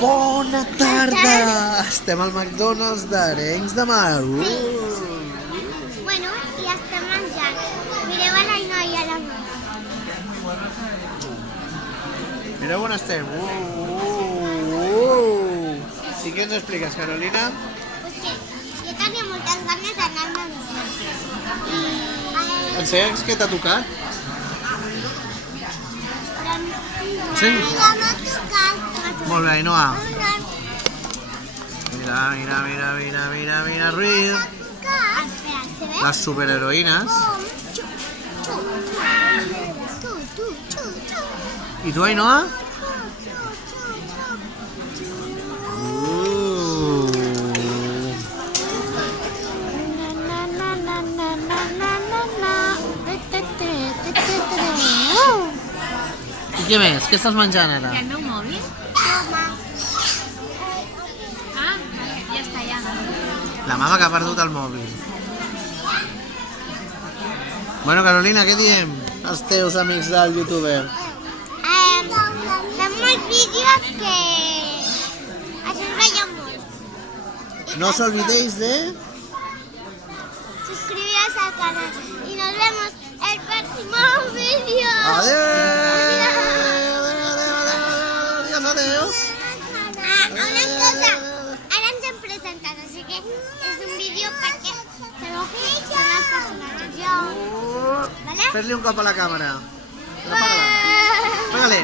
Bona tarda! Estem al McDonald's d'Arenys de Mar. Bueno, i estem menjant. Mireu a la noia i a la mama. Mireu on estem. I què ens expliques, Carolina? Pues que jo tenia moltes ganes d'anar-me a menjar. Ensenya'ns què t'ha tocat. Sí. Ja m'ha tocat. Molt bé, Ainhoa. Mira, Ruiz. Espera, se ve? Les superheroïnes. I tu, Ainhoa? I què més? Què estàs menjant ara? I el meu mòbil? Ah, ja està, ja. La mama que ha perdut el mòbil. Bueno, Carolina, què diem als teus amics del youtuber? Fem molts vídeos que això ens veia molt. No os olvidéis de... Suscribiros al canal y nos vemos el próximo vídeo. Adeu. Una cosa, ara ens hem presentat, així que és un vídeo perquè sabeu que són els personatges. Jo, ¿vale? Fes-li un cop a la càmera. Apágala. Pégale.